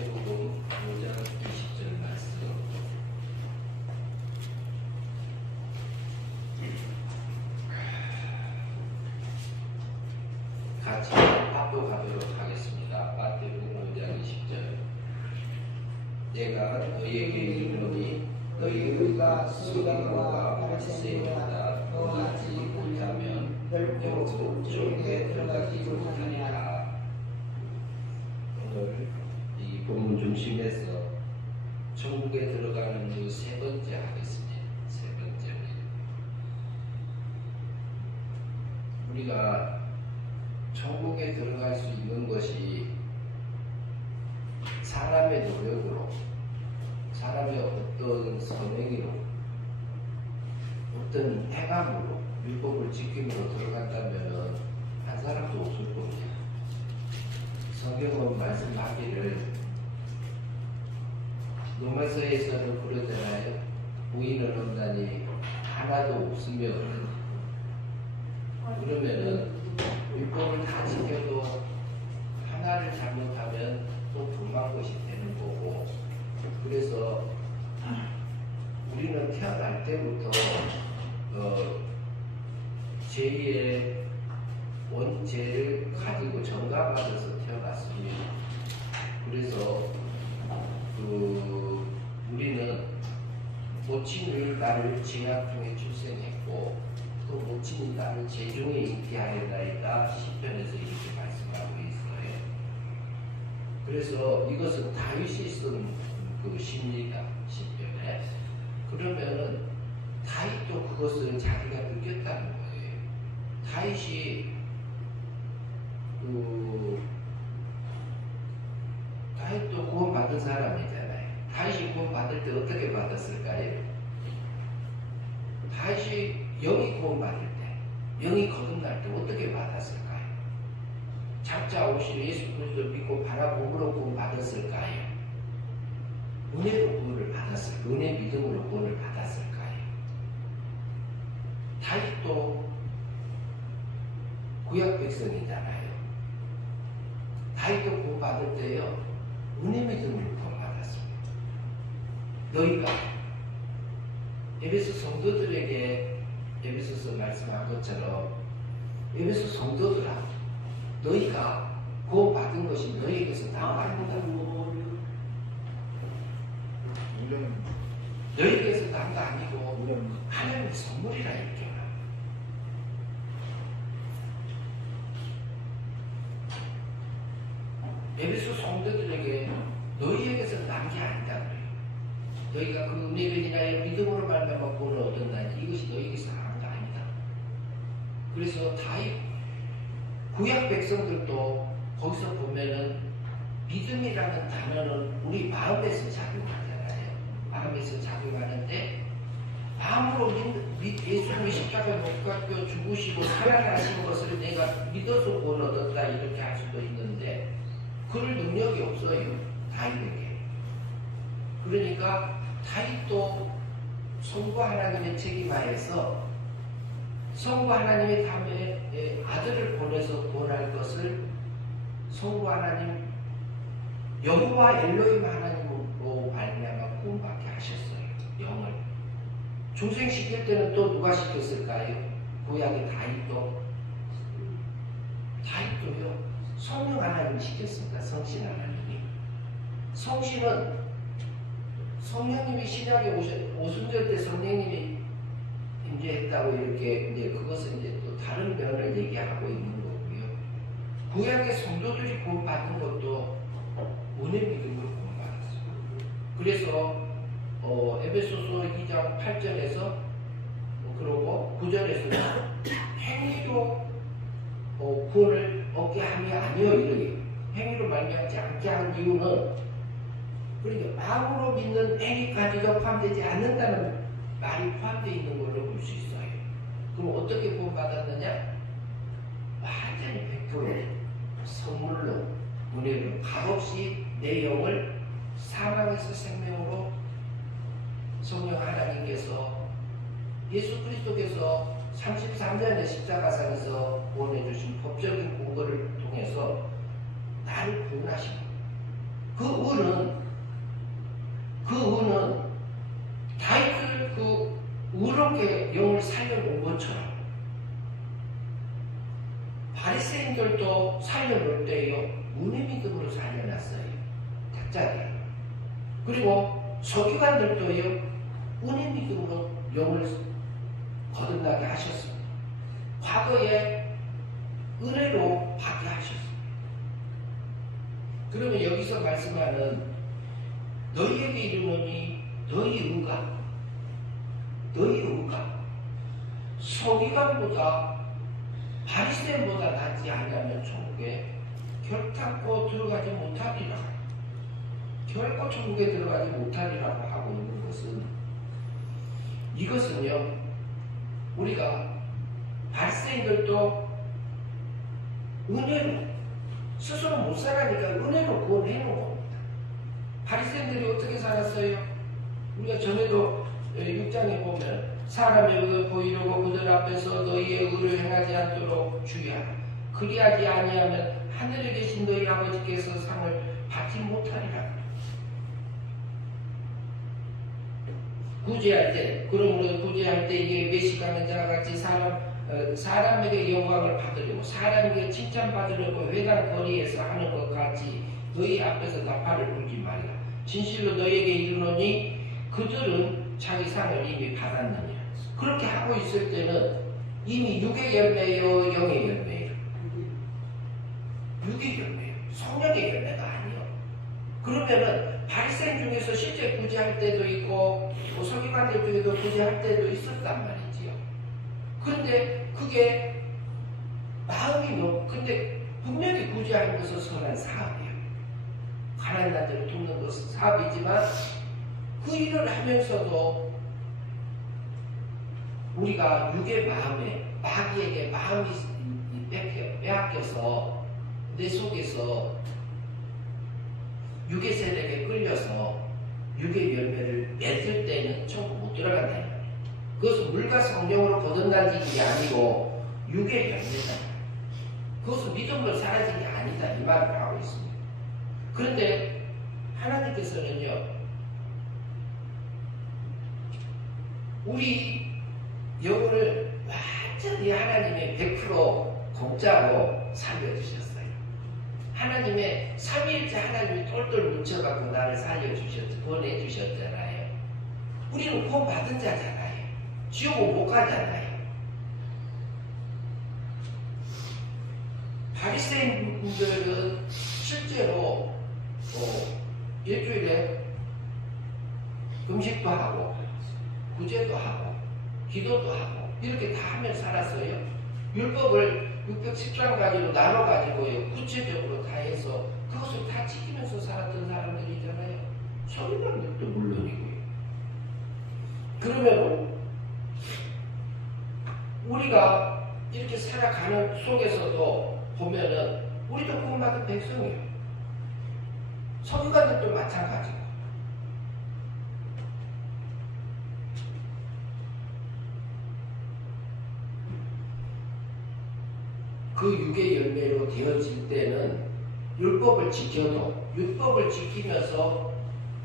마태복음 5장 20절 말씀. 같이 합독하도록 하겠습니다. 마태복음 5장 20절. 내가 너희에게 이르노니 너희가 수강과 발세보다 더하지 못하면 영적 쪽에 들어가지 못하리라. 오늘 이 본문 중심에서 천국에 들어가는 그 세 번째 하겠습니다. 세 번째. 우리가 천국에 들어갈 수 있는 것이 사람의 노력으로, 사람의 어떤 선행으로, 어떤 행함으로, 율법을 지킴으로 들어간다면 한 사람도 없을 겁니다. 성경은 말씀하기를 로마서에서는 그러잖아요. 부인을 없나니 하나도 없으면, 그러면은 율법을 다 지켜도 하나를 잘못하면 또 불만 것이 되는 거고, 그래서 우리는 태어날 때부터 죄의 원죄를 가지고 정감받아서 태어났습니다. 그래서 우리는 모친을 나를 죄악 중에 출생했고 또 모친이 나를 죄 중에 잉태하였나이다. 시편에서 이렇게 말씀하고 있어요. 그래서 이것은 다윗이 쓴 그 시입니다. 시편에. 그러면은 다윗도 그것을 자기가 느꼈다는 거예요. 다윗이 다윗도 구원받은 사람이잖아요. 다윗이 구원받을 때 어떻게 받았을까요? 다윗이 영이 구원받을 때, 영이 거듭날 때 어떻게 받았을까요? 잡자오시는 예수 그리스도 믿고 바라봄으로 구원받았을까요? 은혜로 구원을 받았을까요? 은혜 믿음으로 구원을 받았을까요? 다윗도 구약 백성이잖아요. 다윗도 구원받을 때요, 은혜 믿음으로 구원받았습니다. 너희가 에베소 성도들에게 에베소서 말씀한 것처럼 에베소 성도들아, 너희가 구원받은 것이 너희에게서 나온 거 아니다. 너희에게서 나온 거 아니고 하나님의 선물이라 이렇게 말합니다. 에베소 성도들에게 너희에게서 난 게 아니다 그래요. 너희가 그 은혜변이나 믿음으로 말미암아 구원을 얻었나니 이것이 너희에게서 난 게 아니다. 그래서 다윗 구약 백성들도 거기서 보면은 믿음이라는 단어는 우리 마음에서 작용하잖아요. 마음에서 작용하는데 마음으로 예수님이 십자가에 못 박혀 죽으시고 살아나신 것을 내가 믿어서 구원 얻었다 이렇게 할 수도 있는데 그럴 능력이 없어요. 다윗에게. 그러니까 다윗도 성부 하나님의 책임하에서 성부 하나님의 다음에 아들을 보내서 구원할 것을 성부 하나님 여호와 엘로힘 하나님으로 말미암아 구원받게 하셨어요. 영을 중생시킬 때는 또 누가 시켰을까요? 구약의 다윗도요. 성령 하나님이 시켰습니다. 성신 하나님이. 성신은 성령님이 신약에 오순절 때 성령님이 임재했다고 이렇게 이제 그것은 이제 또 다른 면을 얘기하고 있는 거고요. 구약의 성도들이 구원받은 것도 은혜 믿음으로 구원받았어요. 그래서 에베소서 2장 8절에서 그러고 9절에서는 행위로 구원을 얻게 함이 아니요 이러게요. 행위로 말미암지 않게 한 이유는 그러니까 마음으로 믿는 행위까지도 포함되지 않는다는 말이 포함되어 있는 걸로 볼 수 있어요. 그럼 어떻게 구원받았느냐? 완전히 100% 선물로 은혜로 값없이 내 영을 사망에서 생명으로 성령 하나님께서 예수 그리스도께서 33년의 십자가상에서 구원해 주신 법적인 공거를 통해서 나를 구원하신 그 은은 바리새인들도 살려볼 때요 은혜 믿음으로 살려놨어요. 탁자게. 그리고 서기관들도요 은혜 믿음으로 영을 거듭나게 하셨습니다. 과거에 은혜로 받게 하셨습니다. 그러면 여기서 말씀하는 너희에게 이르노니 너희 의가 서기관보다 바리새인보다 낫지 않으면 천국에 결탄코 들어가지 못하리라. 결코 천국에 들어가지 못하리라고 하고 있는 것은 이것은요 우리가 바리새인들도 은혜로 스스로 못 살아니까 은혜로 구원해 놓은 겁니다. 바리새인들이 어떻게 살았어요? 우리가 전에도 6장에 보면 사람의 의를 보이려고 그들 앞에서 너희의 의를 행하지 않도록 주의하라. 그리하지 아니하면 하늘에 계신 너희 아버지께서 상을 받지 못하리라. 구제할 때, 그러므로 구제할 때 이게 매식하는 자와 같이 사람에게 영광을 받으려고 사람에게 칭찬받으려고 회당 거리에서 하는 것 같이 너희 앞에서 나팔을 불지 말라. 진실로 너희에게 이르노니 그들은 자기 상을 이미 받았느니라. 그렇게 하고 있을 때는 이미 육의 열매요 영의 열매예요. 육의 열매예요. 성령의 열매가 아니요. 그러면은 바리새인 중에서 실제 구제할 때도 있고 서기관들 중에도 구제할 때도 있었단 말이지요. 그런데 그게 마음이 근데 분명히 구제하는 것은 선한 사업이에요. 가난한 자들을 돕는 것은 사업이지만 그 일을 하면서도 우리가 육의 마음에 마귀에게 마음이 빼앗겨서 내 속에서 육의 세력에 끌려서 육의 열매를 맺을 때는 천국 못 들어간다. 그것은 물과 성령으로 거듭난 일이 아니고 육의 열매다. 그것은 믿음으로 사라진 게 아니다. 이 말을 하고 있습니다. 그런데 하나님께서는요 우리 영혼을 완전히 하나님의 100% 공짜로 살려주셨어요. 하나님의 삼위일체 하나님이 똘똘 뭉쳐갖고 나를 구원해주셨잖아요. 우리는 구원받은 자잖아요. 지옥은 못 가잖아요. 바리새인들은 실제로 일주일에 금식도 하고 구제도 하고 기도도 하고 이렇게 다 하며 살았어요. 율법을 613가지로 나눠가지고요 구체적으로 다 해서 그것을 다 지키면서 살았던 사람들이잖아요. 서기관들도 물론이고요. 그러면 우리가 이렇게 살아가는 속에서도 보면은 우리도 구원받은 백성이에요. 서기관들도 마찬가지고. 그 육의 열매로 되어질 때는 율법을 지켜도 율법을 지키면서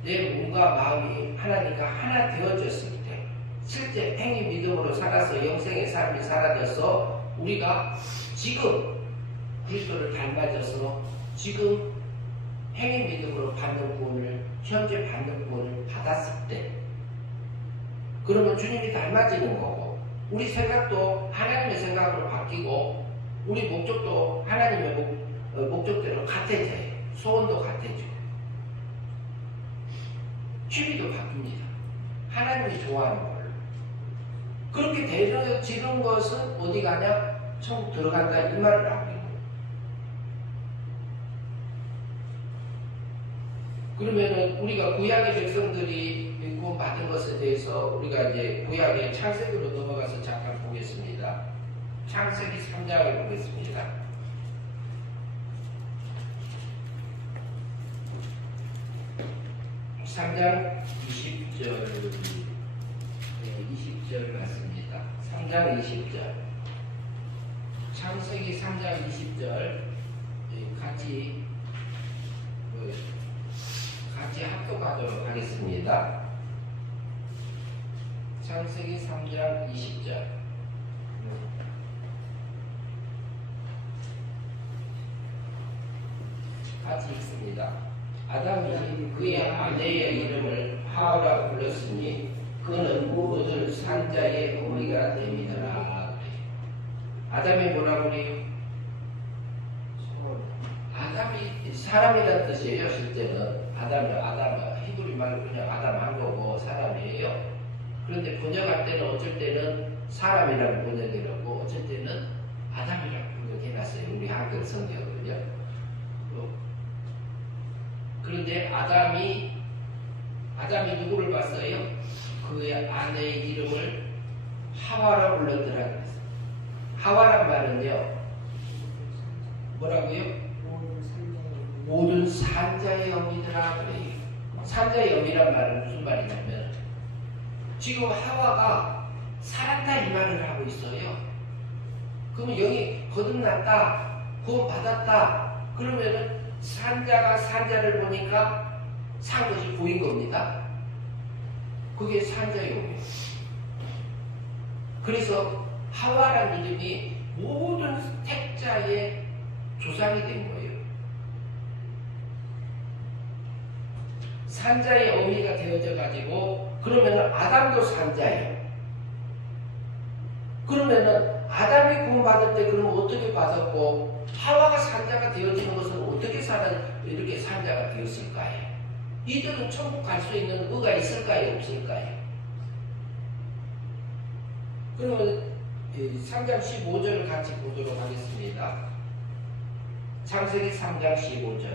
내 몸과 마음이 하나님과 하나 되어졌을 때 실제 행위 믿음으로 살아서 영생의 삶이 사라져서 우리가 지금 그리스도를 닮아져서 지금 행위 믿음으로 받는 구원을 현재 받는 구원을 받았을 때 그러면 주님이 닮아지는 거고 우리 생각도 하나님의 생각으로 바뀌고 우리 목적도 하나님의 목적대로 같아져요. 소원도 같아지고 취미도 바뀝니다. 하나님이 좋아하는 걸로. 그렇게 되어지는 것은 어디 가냐? 천국 들어간다 이 말을 하고 있는 거예요. 그러면은 우리가 구약의 백성들이 구원받은 것에 대해서 우리가 이제 구약의 창세기로 넘어가서 잠깐 보겠습니다. 창세기 3장을 보겠습니다. 3장 20절 20절 같습니다. 3장 20절 창세기 3장 20절 같이 합독하도록 하겠습니다. 창세기 3장 20절 같이 읽습니다. 아담이 그의 아내의 이름을 하와라 불렀으니 그는 모든 산자의 어미가 됨이더라. 아담이 뭐라고 그래요? 아담이 사람이라는 뜻이에요. 실제는 아담 히브리 말로 그냥 아담 한 거고 사람이에요. 그런데 번역할 때는 어쩔 때는 사람이라고 번역해놓고 어쩔 때는 아담이라고 번역해놨어요. 우리 한글 성경을요. 그런데 아담이 누구를 봤어요? 그의 아내의 이름을 하와라 불렀더라 그랬어요. 하와란 말은요, 뭐라고요? 모든 산자의 어미더라 그래요. 산자의 어미란 말은 무슨 말이냐면 지금 하와가 살았다 이 말을 하고 있어요. 그러면 영이 거듭났다, 구원받았다. 그러면은 산자가 산자를 보니까 산 것이 보인 겁니다. 그게 산자의 어미예요. 그래서 하와라는 이름이 모든 택자의 조상이 된 거예요. 산자의 어미가 되어져 가지고 그러면은 아담도 산자예요. 그러면은 아담이 구원받을 때 그럼 어떻게 받았고 하와가 산자가 되어지는 것은 어떻게 이렇게 산자가 되었을까요? 이들은 천국 갈 수 있는 의가 있을까요? 없을까요? 그러면 3장 15절을 같이 보도록 하겠습니다. 창세기 3장 15절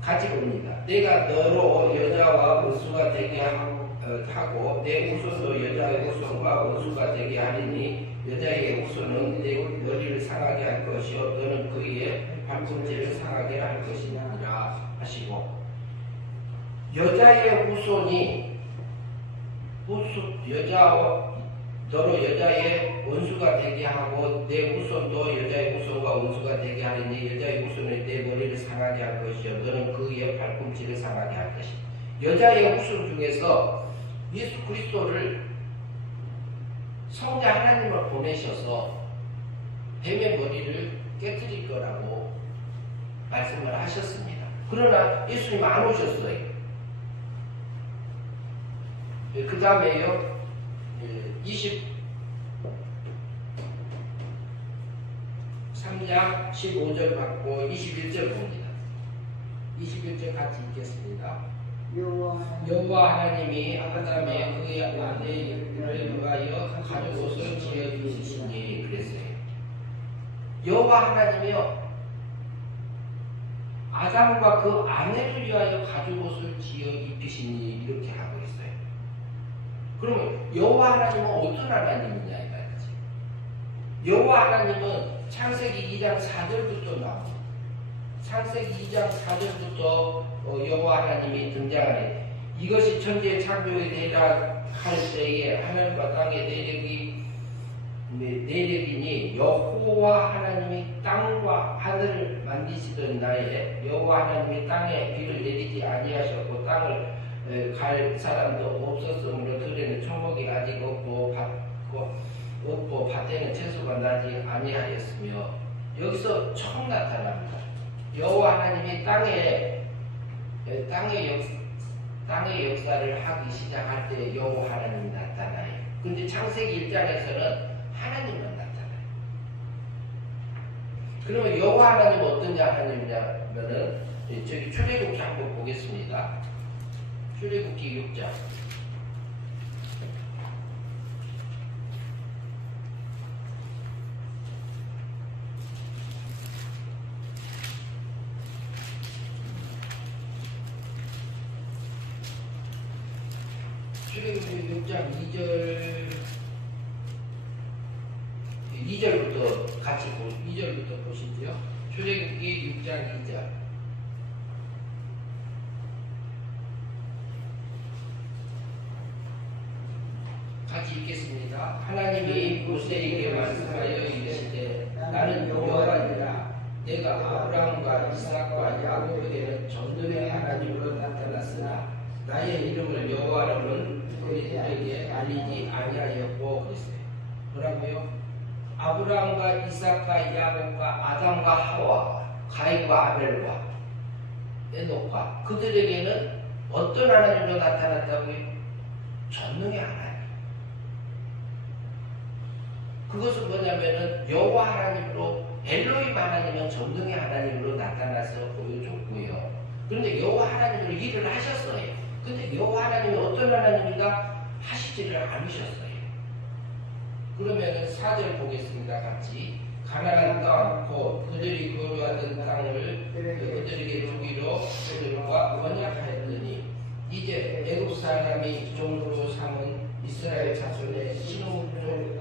같이 봅니다. 내가 너로 여자와 원수가 되게 하고 내 후손도 여자의 후손과 원수가 되게 하리니 여자의 후손은 내 머리를 상하게 할 것이요 너는 그의 발꿈치를 상하게 할 것이니라 하시고, 여자의 후손이 너로 여자의 원수가 되게 하고 내 후손도 여자의 후손과 원수가 되게 하리니 여자의 후손은 내 머리를 상하게 할 것이요 너는 그의 발꿈치를 상하게 할 것이다. 여자의 후손 중에서 예수 그리스도를 성자 하나님을 보내셔서 뱀의 머리를 깨뜨릴 거라고 말씀을 하셨습니다. 그러나 예수님 안 오셨어요. 그 다음에요 23장 15절 받고 21절 봅니다. 21절 같이 읽겠습니다. 여호와 하나님이 아담의 그의 아내를 위하여 가죽옷을 지어 입히시니 그랬어요. 여호와 하나님이요 아담과 그 아내를 위하여 가죽옷을 지어 입히시니 이렇게 하고 있어요. 그러면 여호와 하나님은 어떤 하나님이냐 이 말이지. 여호와 하나님은 창세기 2장 4절부터 나옵니다. 창세기 2장 4절부터 여호와 하나님이 등장하네. 이것이 천지의 창조에 대라 할 때에 하늘과 땅의 내력이니 여호와 하나님이 땅과 하늘을 만드시던 날에 여호와 하나님이 땅에 비를 내리지 아니하셨고 땅을 갈 사람도 없었으므로 들에는 초목이 아직 없고 밭에는 채소가 나지 아니하였으며, 여기서 처음 나타납니다. 여호와 하나님이 땅의 역사를 하기 시작할 때 여호와 하나님이 나타나요. 근데 창세기 1장에서는 하나님만 나타나요. 그러면 여호와 하나님은 어떤 하나님이냐면은 저기 출애굽기 한번 보겠습니다. 출애굽기 6장 출애굽기 6장 2절부터 같이 2절부터 보시죠. 출애굽기 6장 2절 같이 읽겠습니다. 하나님이 모세에게 말씀하여 이르시되 나는 여호와니라. 내가 아브라함과 이삭과 야곱에게는 전능의 하나님으로 나타났으나 나의 이름을 여호와로는 그들에게 알리지 아니하였고 그랬어요. 뭐라고요? 아브라함과 이삭과 야곱과 아담과 하와 가인과 아벨과 에녹과 그들에게는 어떤 하나님으로 나타났다고요? 전능의 하나님. 그것은 뭐냐면은 여호와 하나님으로 엘로힘 하나님은 전능의 하나님으로 나타나서 보여줬고요. 그런데 여호와 하나님으로 일을 하셨어요. 근데 여호와 하나님이 어떤 하나님인가 하시지를 않으셨어요. 그러면은 4절 보겠습니다. 같이. 가나안 땅, 곧 그들이 거류하던 땅을 그들에게 주기로 그들과 언약하였더니 이제 애굽 사람이 종으로 삼은 이스라엘 자손의 신혼조를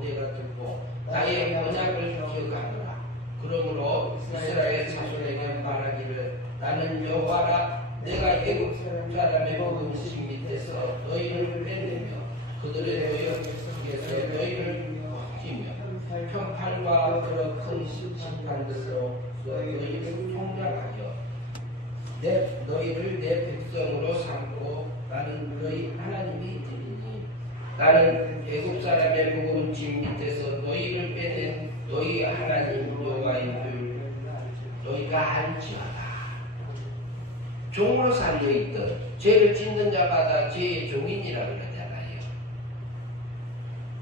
내가 듣고 나의 언약을 기억하노라. 그러므로 이스라엘 자손에게 말하기를 나는 여호와라. 내가 애굽 사람의 음식 밑에서 너희를 빼내며 그들의 노역에서 너희를 벗기며 평판과 그런 큰 심판들로 너희를 통렬하여 너희를 내 백성으로 삼고 나는 너희 하나님이 되리니 나는 애굽 사람의 무거운 짐 밑에서 너희를 빼낸 너희 하나님 여호와인 줄 너희가 알지어다. 종으로 살려있던 죄를 짓는 자마다 죄의 종인이라 그러잖아요.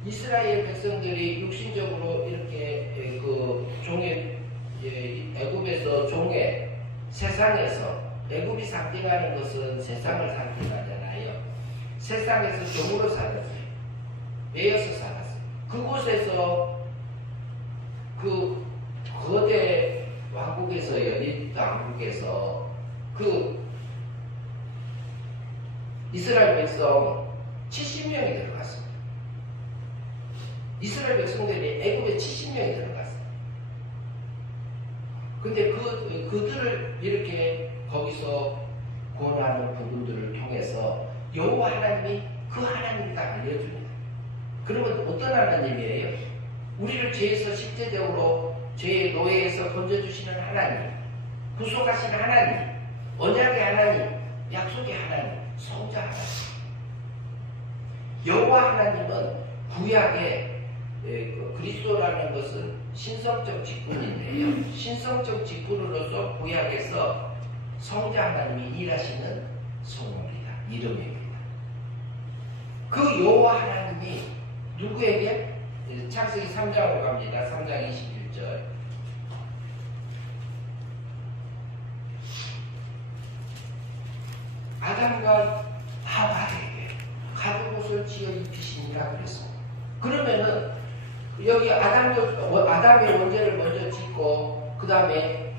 이스라엘 백성들이 육신적으로 이렇게 그 종의 애굽에서 종의 세상에서 애굽이 상징하는 것은 세상을 상징하잖아요. 세상에서 종으로 살았어요. 매여서 살았어요. 그곳에서 그 거대 왕국에서요, 이 왕국에서 그 이스라엘 백성 70명이 들어갔습니다. 이스라엘 백성들이 애굽에 70명이 들어갔어요. 근데 그들을 이렇게 거기서 권하는 부분들을 통해서 여호와 하나님이 그 하나님이다 알려줍니다. 그러면 어떤 하나님이에요? 우리를 죄에서 실제적으로 죄의 노예에서 건져주시는 하나님, 구속하시는 하나님, 언약의 하나님, 약속의 하나님, 성자 하나님. 여호와 하나님은 구약의 그리스도라는 것은 신성적 직분인데요. 신성적 직분으로서 구약에서 성자 하나님이 일하시는 성물이다. 이름입니다. 그 여호와 하나님이 누구에게? 창세기 3장으로 갑니다. 3장 21절. 아담과 하와에게 가죽옷을 지어 입히시니라 그랬습니다. 그러면은 여기 아담이 원죄를 먼저 짓고 그 다음에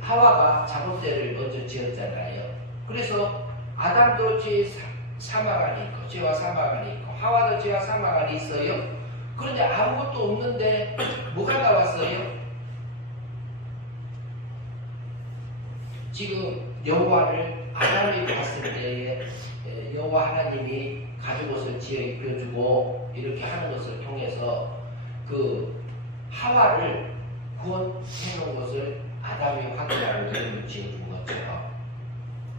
하와가 작업대를 먼저 지었잖아요. 그래서 아담도 죄 사망 안에 있고 죄와 사망 안에 있고 하와도 죄와 사망 안에 있어요. 그런데 아무것도 없는데 뭐가 나왔어요? 지금 여호와를 아담이 봤을 때에 여호와 하나님이 가죽옷을 지어 입혀주고 이렇게 하는 것을 통해서 그 하와를 구원해놓은 것을 아담이 확인하고 이름을 지어준 것처럼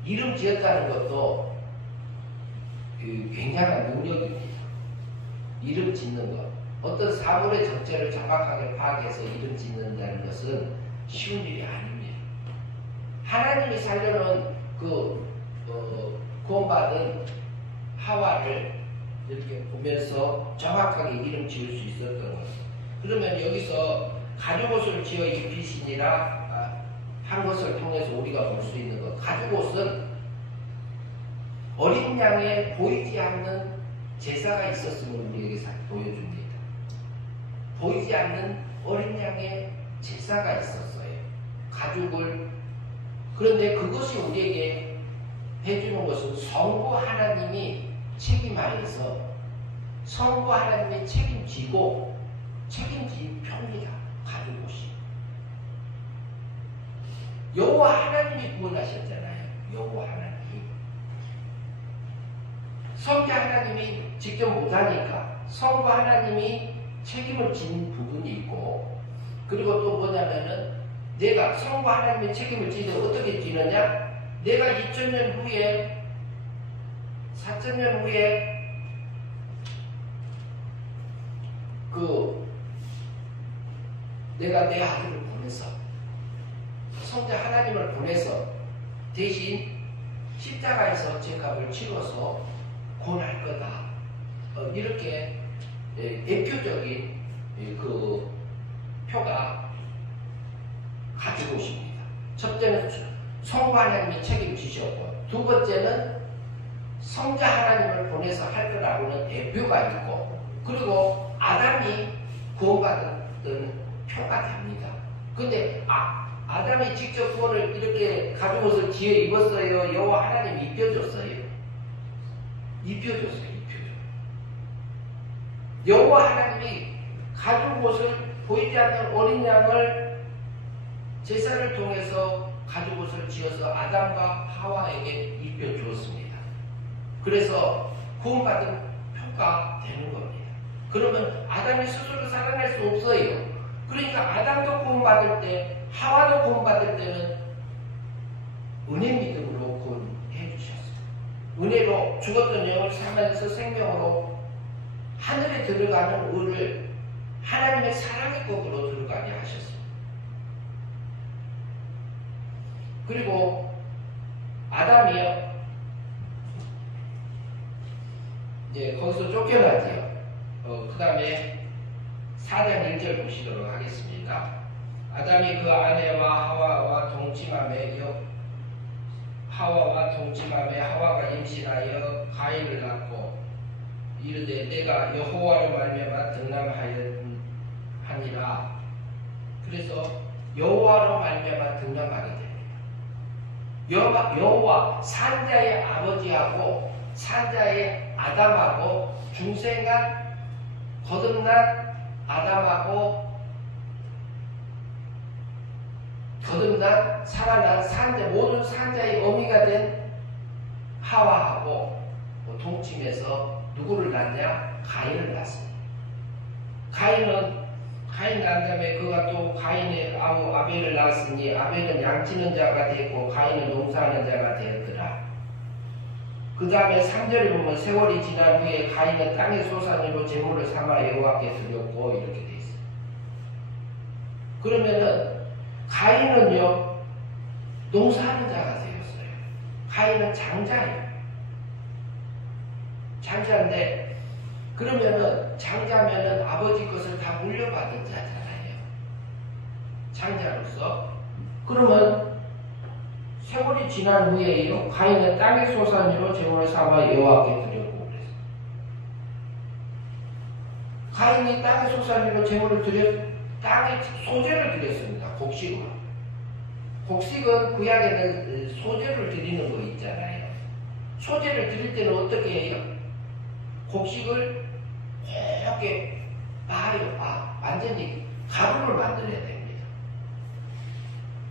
이름 지었다는 것도 굉장한 능력입니다. 이름 짓는 것. 어떤 사물의 정체를 정확하게 파악해서 이름 짓는다는 것은 쉬운 일이 아닙니다. 하나님이 살려놓은 구원받은 하와를 이렇게 보면서 정확하게 이름 지을 수 있었던 것입니다. 그러면 여기서 가죽옷을 지어 입히시니라 한 것을 통해서 우리가 볼 수 있는 것. 가죽옷은 어린 양의 보이지 않는 제사가 있었음을 우리에게 보여줍니다. 보이지 않는 어린 양의 제사가 있었어요. 가죽을. 그런데 그것이 우리에게 해주는 것은 성부 하나님이 책임하여서 성부 하나님이 책임지고 책임진 편이다. 가죽옷이. 여호와 하나님이 구원하셨잖아요. 여호와 하나님이. 성자 하나님이 직접 못하니까 성부 하나님이 책임을 지는 부분이 있고, 그리고 또 뭐냐면은 내가 성부 하나님의 책임을 지는데 어떻게 지느냐? 내가 2000년 후에 4000년 후에 내가 내 아들을 보내서 성자 하나님을 보내서 대신 십자가에서 죄값을 치러서 구원할 거다. 이렇게 대표적인 그 표가 가지고 오십니다. 첫째는 성부 하나님이 책임지셨고, 두 번째는 성자 하나님을 보내서 할 거라고는 대표가 있고, 그리고 아담이 구원받은 표가 됩니다. 근데 아담이 직접 구원을 이렇게 가죽 옷을 지어 입었어요? 여호와 하나님이 입혀줬어요? 입혀줬어요. 여호와 하나님이 가죽 옷을 보이지 않는 어린 양을 제사를 통해서 가죽 옷을 지어서 아담과 하와에게 입혀주었습니다. 그래서 구원받은 표가 되는 겁니다. 그러면 아담이 스스로 살아날 수 없어요. 그러니까 아담도 구원받을 때, 하와도 구원받을 때는 은혜 믿음으로 구원해 주셨어요. 은혜로 죽었던 영을 살아내서 생명으로 하늘에 들어가는 의를 하나님의 사랑의 법으로 들어가게 하셨어요. 그리고 아담이요, 이제 거기서 쫓겨나지요. 그 다음에 4장 1절 보시도록 하겠습니다. 아담이 그 아내와 하와와 동침함에 하와가 임신하여 가인을 낳고 이르되 내가 여호와로 말미암아 등남하니라. 그래서 여호와로 말미암아 등남하게 됩니다. 여호와 산자의 아버지하고 산자의 아담하고 중생한 거듭난 아담하고 거듭난 살아난 산자, 모든 산자의 어미가 된 하와하고 동침해서 누구를 낳냐? 가인을 낳습니다. 가인 낳은 다음에 그가 또 가인의 아우 아벨을 낳았으니 아벨은 양치는 자가 되었고 가인은 농사하는 자가 되었더라. 그 다음에 3절에 보면 세월이 지난 후에 가인은 땅의 소산으로 제물을 삼아 여호와께 드렸고 이렇게 돼 있어요. 그러면은 가인은요 농사하는 자가 되었어요. 가인은 장자예요. 장자인데 그러면은 장자면은 아버지 것을 다 물려받은 자잖아요. 장자로서. 그러면 세월이 지난 후에요 가인은 땅의 소산으로 제물을 삼아 여호와께 드렸고 그랬어요. 가인이 땅의 소산으로 제물을 땅에 소재를 드렸습니다. 곡식으로. 곡식은 구약에는 소재를 드리는 거 있잖아요. 소재를 드릴 때는 어떻게 해요? 곡식을 이렇게 빻아요. 완전히 가루를 만들어야 됩니다.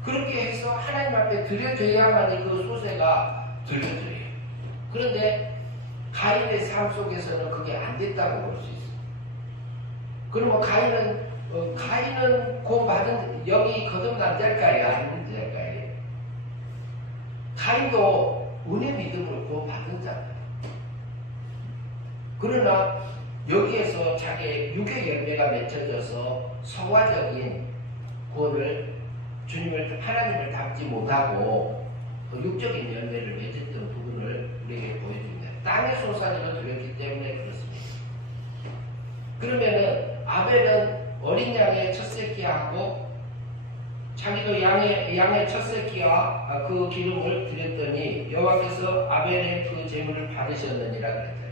그렇게 해서 하나님 앞에 드려져야만이 그 소재가 드려져요. 그런데 가인의 삶 속에서는 그게 안 됐다고 볼 수 있어요. 그러면 가인은 구원받은 영이 거듭난 자일까요? 아닌 자일까요? 가인도 은혜 믿음으로 구원받은 자입니다. 그러나 여기에서 자기의 육의 열매가 맺혀져서 성화적인 구원을 하나님을 닮지 못하고 육적인 열매를 맺었던 부분을 우리에게 보여줍니다. 땅의 소산으로 드렸기 때문에 그렇습니다. 그러면은 아벨은 어린 양의 첫 새끼하고 자기도 양의 첫 새끼와 그 기름을 드렸더니 여호와께서 아벨의 그 제물을 받으셨느니라 그랬어요.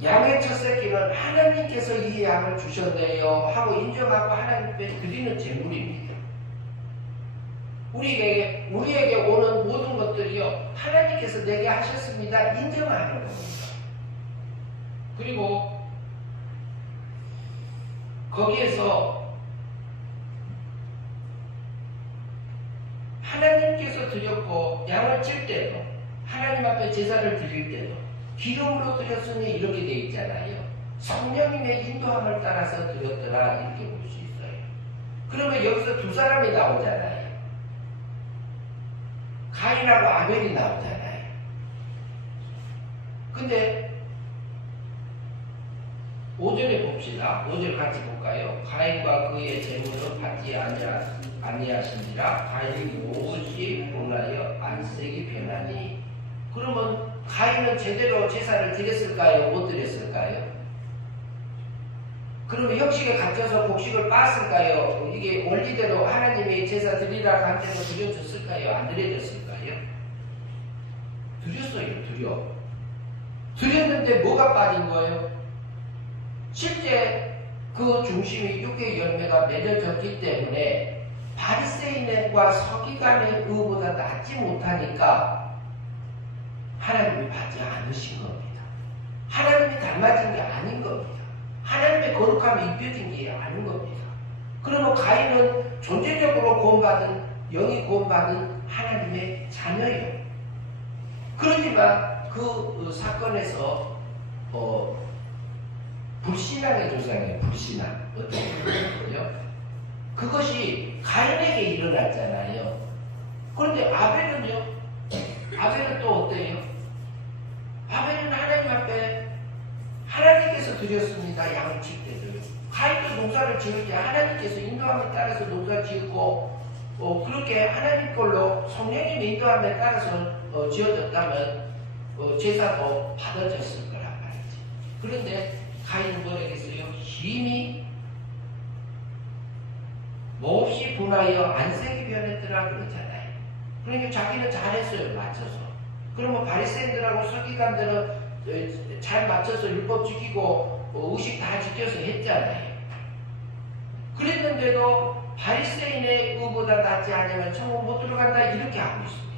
양의 첫 새끼는 하나님께서 이 양을 주셨네요 하고 인정하고 하나님께 드리는 제물입니다. 우리에게 오는 모든 것들이요 하나님께서 내게 하셨습니다 인정하는 겁니다. 그리고 거기에서 하나님께서 드렸고 양을 칠 때도 하나님 앞에 제사를 드릴 때도 기름으로 드렸으니 이렇게 되어 있잖아요. 성령님의 인도함을 따라서 드렸더라 이렇게 볼 수 있어요. 그러면 여기서 두 사람이 나오잖아요. 가인하고 아벨이 나오잖아요. 근데 5절에 봅시다. 5절 같이 볼까요? 가인과 그의 재물은 받지 아니하신지라 가인이 무엇이 본하여 안색이 변하니. 그러면 가인은 제대로 제사를 드렸을까요? 못 드렸을까요? 그러면 형식에 갇혀서 곡식을 빻았을까요? 이게 원리대로 하나님의 제사 드리라고 한 대로 드려줬을까요? 안 드려줬을까요? 드렸어요. 드렸는데 뭐가 빠진 거예요? 실제 그 중심이 육의 열매가 맺어졌기 때문에 바리새인과 서기관의 의보다 낫지 못하니까 하나님이 받지 않으신 겁니다. 하나님이 닮아진 게 아닌 겁니다. 하나님의 거룩함이 입혀진 게 아닌 겁니다. 그러면 가인은 존재적으로 구원받은, 영이 구원받은 하나님의 자녀예요. 그러지만 그 사건에서 불신앙의 조상이에요. 불신앙. 어떻게 보면요. 그것이 가인에게 일어났잖아요. 그런데 아벨은요? 아벨은 또 어때요? 아벨은 하나님 앞에 하나님께서 드렸습니다. 양을 칠 때도요. 가인도 농사를 지을 때 하나님께서 인도함에 따라서 농사 지었고 그렇게 하나님 걸로 성령님의 인도함에 따라서 지어졌다면 제사도 받아졌을 거란 말이지. 그런데 가인은 뭐라겠어요? 힘이 몹시 분하여 안색이 변했더라 그러잖아요. 그러니까 자기는 잘했어요. 맞춰서. 그러면 바리새인들하고 서기관들은 잘 맞춰서 율법 지키고 의식 다 지켜서 했잖아요. 그랬는데도 바리새인의 의보다 낫지 않으면 천국 못 들어간다 이렇게 하고 있습니다.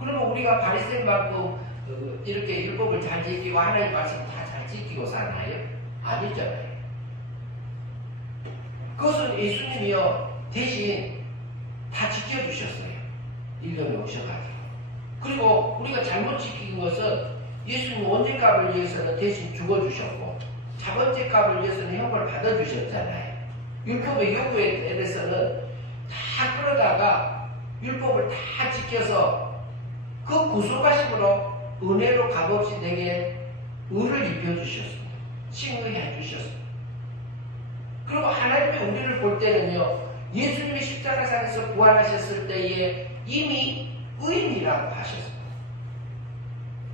그러면 우리가 바리새인만큼 이렇게 율법을 잘 지키고 하나님 말씀 다 잘 지키고 사나요? 아니잖아요. 그것은 예수님이요 대신 다 지켜주셨어요. 1년에 오셔가지고. 그리고 우리가 잘못 지킨 것은 예수님 원죄값을 위해서는 대신 죽어주셨고 자번죄값을 위해서는 형벌을 받아주셨잖아요. 율법의 요구에 대해서는 다 끌어다가 율법을 다 지켜서 그 구속하심으로 은혜로 값없이 내게 은을 입혀주셨습니다. 칭의해 주셨습니다. 그리고 하나님의 우리를 볼 때는요 예수님이 십자가상에서 부활하셨을 때에 이미 의인이라고 하셨습니다.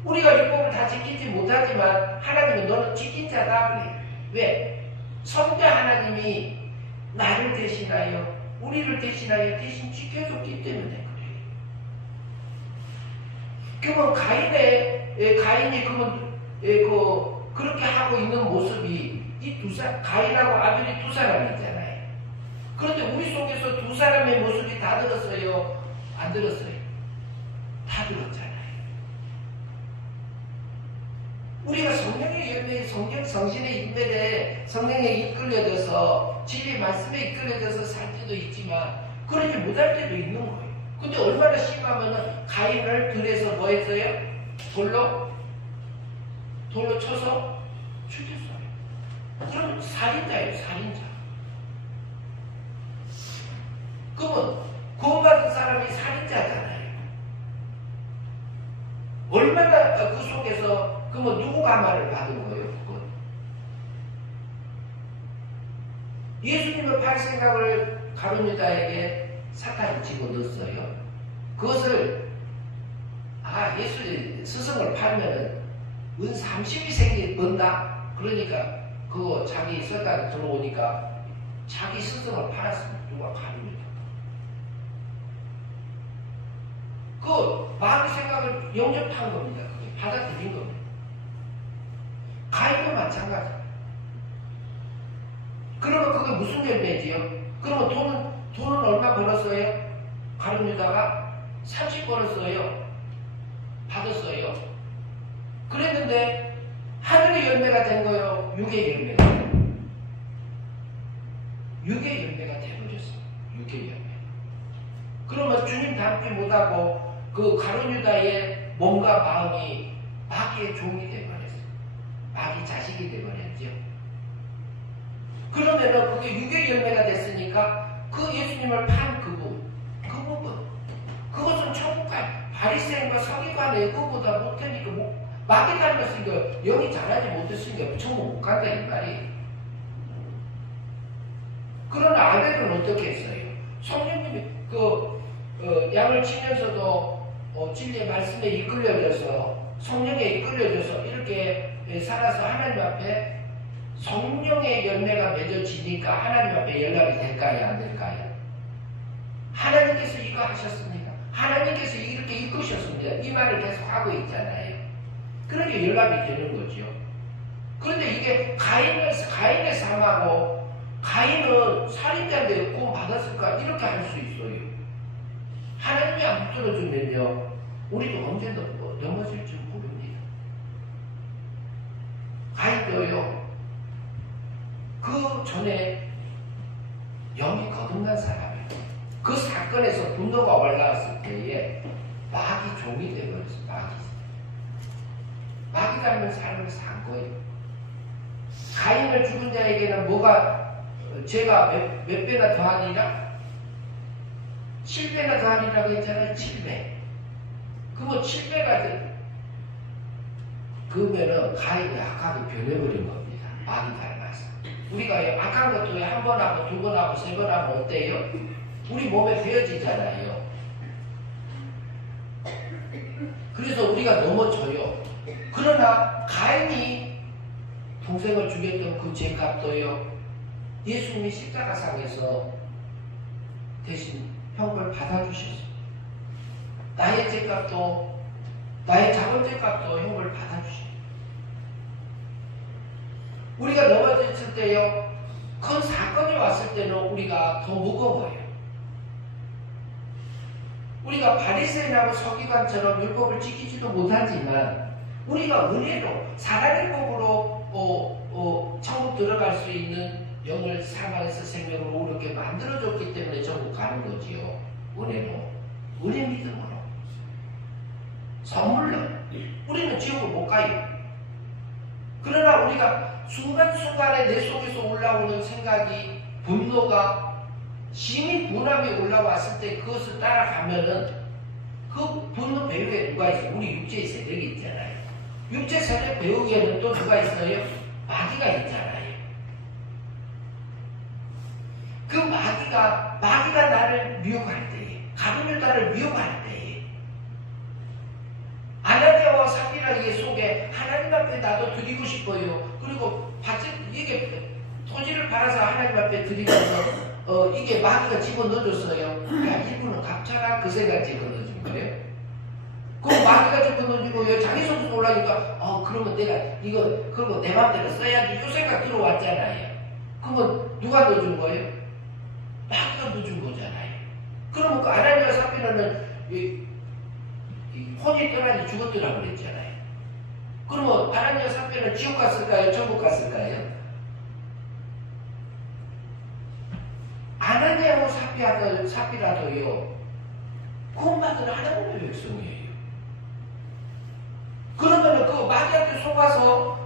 우리가 율법을 다 지키지 못하지만 하나님은 너는 지킨 자다 그래요. 왜? 성자 하나님이 나를 대신하여 우리를 대신하여 대신 지켜줬기 때문에 그래요. 그러면 가인이 그렇게 하고 있는 모습이 이 두 사람, 가인하고 아벨이 두 사람이잖아요. 그런데 우리 속에서 두 사람의 모습이 다 들었어요? 안 들었어요? 다 들었잖아요. 우리가 성령의 열매에 성신의 인별에 성령에 이끌려져서 진리 말씀에 이끌려져서 살 때도 있지만 그러지 못할 때도 있는 거예요. 근데 얼마나 심하면은 가인을 들에서 뭐 했어요? 돌로 쳐서 죽였어요. 그럼 살인자예요, 살인자. 그러면 구원받은 사람이 살인자잖아요. 얼마나 그 속에서 그러면 누구 감화를 받은 거예요? 그건? 예수님은 팔 생각을 가룟유다에게 사탄이 집어넣었어요. 그것을 예수 스승을 팔면은 은 30이 번다. 그러니까 그거 자기 설까지 들어오니까 자기 스승을 팔았습니다. 누가 가룟유다. 그 마음의 생각을 영접한 겁니다. 그게 받아들인 겁니다. 가인도 마찬가지. 그러면 그게 무슨 열매지요? 그러면 돈은 얼마 벌었어요? 가룟유다가 30 벌었어요. 받았어요. 그랬는데 하늘의 열매가 된 거예요? 육의 열매가 된 거예요? 육의 열매가 되어버렸어요. 육의 열매. 그러면 주님 닮지 못하고 그 가룟유다의 몸과 마음이 마귀의 종이 되어버렸어요. 마귀 자식이 되어버렸죠. 그러면은 그게 육의 열매가 됐으니까 그 예수님을 판 그 부분 그것은 천국과 바리새인과 서기관의 그보다 못하니까 마귀 닮았으니까 영이 잘하지 못했으니까 천국 못 간다 이 말이에요. 그러나 아벨은 어떻게 했어요? 성령님이 양을 치면서도 진리의 말씀에 이끌려져서 성령에 이끌려져서 이렇게 살아서 하나님 앞에 성령의 열매가 맺어지니까 하나님 앞에 연락이 될까요? 안 될까요? 하나님께서 이거 하셨습니다. 하나님께서 이렇게 이끄셨습니다. 이 말을 계속 하고 있잖아요. 그러니까 연락이 되는 거죠. 그런데 이게 가인의 삶하고 가인은 살인자인데 구원 받았을까? 이렇게 할 수 있어요. 하나님이 안 붙들어주면요, 우리도 언제 넘어질지 모릅니다. 가인도요, 그 전에 영이 거듭난 사람이에요. 그 사건에서 분노가 올라왔을 때에 마귀 종이 되어버렸어요. 마귀 닮은 삶을 산 거예요. 가인을 죽은 자에게는 뭐가 죄가 몇 배나 더하니라? 7배나 더하니라고 했잖아요. 7배. 그러면 7배가 그러면은 가인이 악하게 변해버린 겁니다. 마귀 닮아서. 우리가 악한 것도 한 번 하고 두 번 하고 세 번 하면 어때요? 우리 몸에 배어지잖아요. 그래서 우리가 넘어져요. 그러나 가인이 동생을 죽였던 그 죄값도요, 예수님이 십자가상에서 대신 형벌 받아주셨어요. 나의 죄값도, 나의 작은 죄값도 형벌 받아주셨어요. 우리가 넘어졌을 때요, 큰 사건이 왔을 때는 우리가 더 무거워요. 우리가 바리새인하고 서기관처럼 율법을 지키지도 못하지만 우리가 은혜로 사랑의 법으로 천국 들어갈 수 있는 영을 사망에서 생명으로 오르게 만들어줬기 때문에 천국 가는 거지요. 은혜로, 은혜 믿음으로, 선물로. 우리는 지옥을 못 가요. 그러나 우리가 순간순간에 내 속에서 올라오는 생각이, 분노가, 심히 분함이 올라왔을 때 그것을 따라가면은 그 분노 배후에 누가 있어요? 우리 육체의 세력이 있잖아요. 육체 세력 배후에는 또 누가 있어요? 마귀가 있잖아요. 그 마귀가 나를 미혹할 때에, 가룟 유다를 미혹할 때에, 아나니아와 삽비라의 속에 하나님 앞에 나도 드리고 싶어요. 그리고 이게 토지를 팔아서 하나님 앞에 드리면서 이게 마귀가 집어넣어줬어요. 야, 일부는 갚잖아. 그 생각 집어넣어준 거예요. 그럼 마귀가 집어넣어주고 자기 속에서 올라니까 그러면 내가 이거 그리고 내 맘대로 써야지. 이 생각 들어왔잖아요. 그러면 누가 넣어준 거예요? 마귀가 넣어준 거잖아요. 그러면 그 아나니아 삽비라는 혼이 떠나지 죽었더라 그랬잖아요. 그러면 아나니아 삽비는 지옥 갔을까요? 천국 갔을까요? 아나니아와 삽비라도요, 구원받은 하나님의 백성이에요. 그러면 그 마귀한테 속아서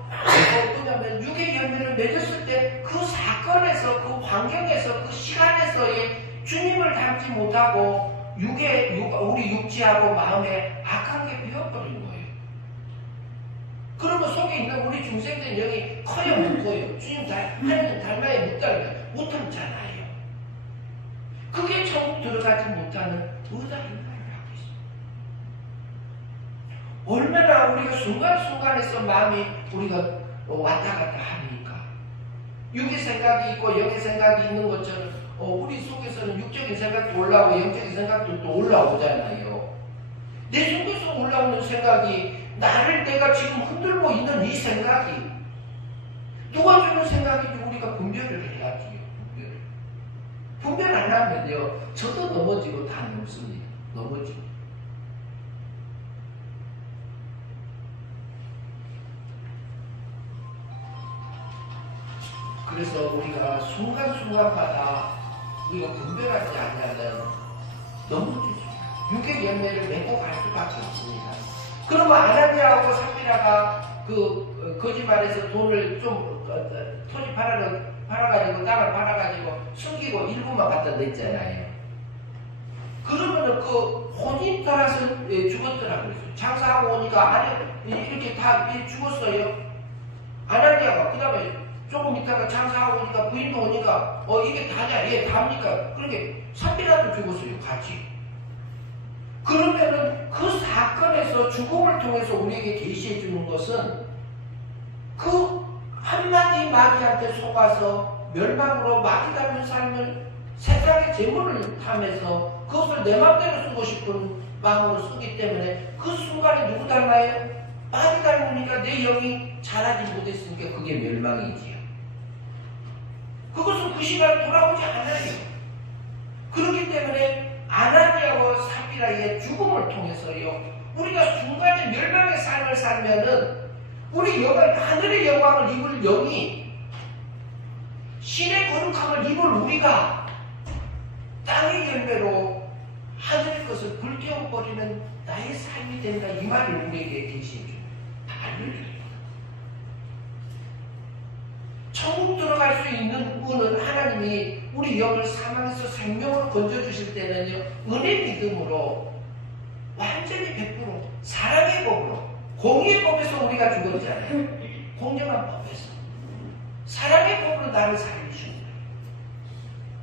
뭐냐면 육의 열매를 맺었을 때 그 사건에서, 그 환경에서, 그 시간에서의 주님을 닮지 못하고 우리 육지하고 마음에 악한 게 비어버린 거예요. 그러면 속에 있는 우리 중생된 영이 커요, 못 커요? 하나님 닮아야 못 닮잖아요. 그게 천국 들어가지 못하는 의다인 말을 하고 있습니다. 얼마나 우리가 순간순간에서 마음이 우리가 왔다 갔다 하니까, 육의 생각이 있고 영의 생각이 있는 것처럼 우리 속에서는 육적인 생각도 올라오고 영적인 생각도 또 올라오잖아요. 내 속에서 올라오는 생각이, 내가 지금 흔들고 있는 이 생각이 누가 주는 생각인지 우리가 분별을 해야지요. 분별 안 하면요, 저도 넘어지고 다 넘습니다. 넘어지고. 그래서 우리가 순간순간마다 우리가 분별하지 않으면 넘어지죠. 육의 열매를 맺고 갈 수밖에 없습니다. 그러면 아나니아하고 삽비라가 거짓말해서 돈을 좀 토지 팔아가지고 땅을 팔아가지고 숨기고 일부만 갖다 냈잖아요. 그러면은 그 혼인 따라서 죽었더라 그랬어요. 장사하고 오니까 안에 이렇게 다 죽었어요. 아나니아가. 그 다음에 조금 있다가 장사하고 오니까 부인도 오니까 이게 다냐? 예, 답니까? 그렇게 삽비라도 죽었어요. 같이. 그러면은 그 사건에서 죽음을 통해서 우리에게 계시해 주는 것은 그 한마디 마귀한테 속아서 멸망으로 마귀 닮은 삶을 세상의 재물을 탐해서 그것을 내 맘대로 쓰고 싶은 마음으로 쓰기 때문에 그 순간에 누구 닮아요? 마귀 닮으니까 내 영이 자라지 못했으니까 그게 멸망이지요. 그것은 그 시간 돌아오지 않아요. 그렇기 때문에 아나니아와 삽비라의 죽음을 통해서요, 우리가 중간에 멸망의 삶을 살면은 우리 하늘의 영광을 입을 영이 신의 거룩함을 입을 우리가 땅의 열매로 하늘의 것을 불태워버리는 나의 삶이 된다, 이 말을 우리에게 계시해 줍니다. 알려줍니다. 천국 들어갈 수 있는 은은 하나님이 우리 영을 사망에서 생명으로 건져주실 때는요, 은혜 믿음으로 완전히 100% 사랑의 법으로, 공의의 법에서 우리가 죽었잖아요. 공정한 법에서 사랑의 법으로 나를 살리십니다.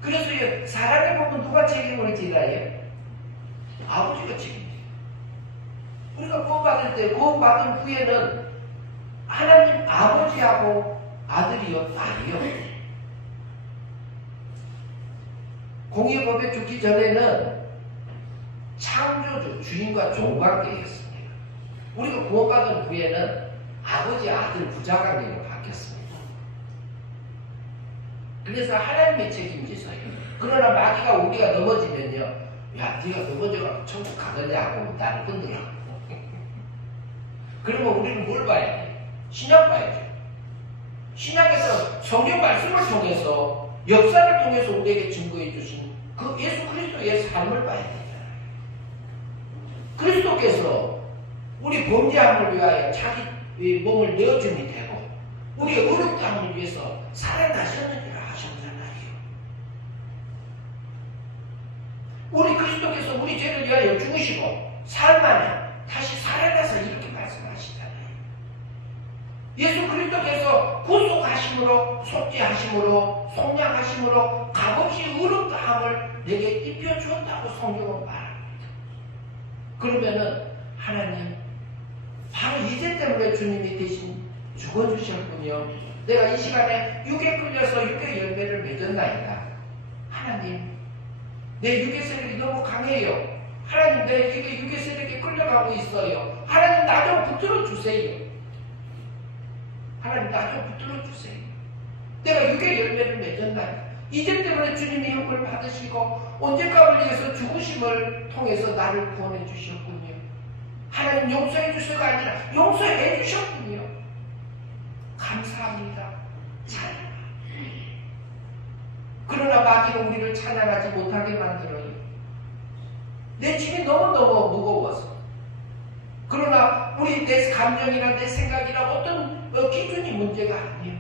그래서 사랑의 법은 누가 책임을 지나요? 아버지가 책임져요. 우리가 구원받을 때, 구원받은 후에는 하나님 아버지하고 아들이요, 딸이요. 공의의 법에 죽기 전에는 창조주, 주인과 종관계였습니다. 우리가 구원받은 후에는 아버지, 아들, 부자관계로 바뀌었습니다. 그래서 하나님의 책임지서요. 그러나 마귀가 우리가 넘어지면요, 야, 네가 넘어져가지고 천국 가겠냐 하고 나를 흔들어. 그러면 우리는 뭘 봐야 돼? 신약 봐야죠. 신약에서 성경 말씀을 통해서, 역사를 통해서 우리에게 증거해 주신 그 예수 그리스도의 삶을 봐야 되잖아요. 그리스도께서 우리 범죄함을 위하여 자기 몸을 내어줌이 되고 우리의 어렵다함을 위해서 살아나셨느니라 하셨잖아요. 우리 그리스도께서 우리 죄를 위하여 죽으시고 살만에 다시 살아나서 이렇게 말씀하시잖아요. 예수 그리스도께서 구속하심으로, 속죄하심으로, 속량하심으로 값없이 의롭다함을 내게 입혀주었다고 성경은 말합니다. 그러면은 하나님, 바로 이제 때문에 주님이 대신 죽어주셨군요. 내가 이 시간에 육에 끌려서 육의 열매를 맺었나이다. 하나님, 내 육의 세력이 너무 강해요. 하나님, 내 육의 세력에 끌려가고 있어요. 하나님, 나 좀 붙들어 주세요. 하나님, 나 좀 붙들어 주세요. 내가 육의 열매를 맺었나이다. 이제 때문에 주님이 형을 받으시고 언제까를 위해서 죽으심을 통해서 나를 구원해 주셨군요. 하나님, 용서해 주셔가 아니라 용서해 주셨군요. 감사합니다. 찬양. 그러나 마귀는 우리를 찬양하지 못하게 만들어요. 내 짐이 너무너무 무거워서. 그러나 내 감정이나 내 생각이나 어떤 기준이 문제가 아니에요.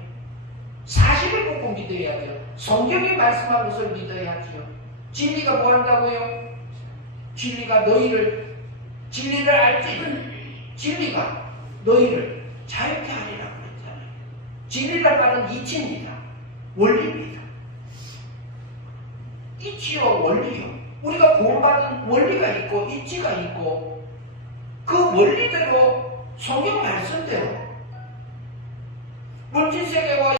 사실을 보고 믿어야 돼요. 성경이 말씀한 것을 믿어야지요. 진리가 뭐 한다고요? 진리가 진리를 알지. 진리가 너희를 자유케 하리라고 그랬잖아요. 진리란 말은 이치입니다. 원리입니다. 이치요, 원리요. 우리가 구원받은 원리가 있고 이치가 있고 그 원리대로 성경 말씀대로 물질세계와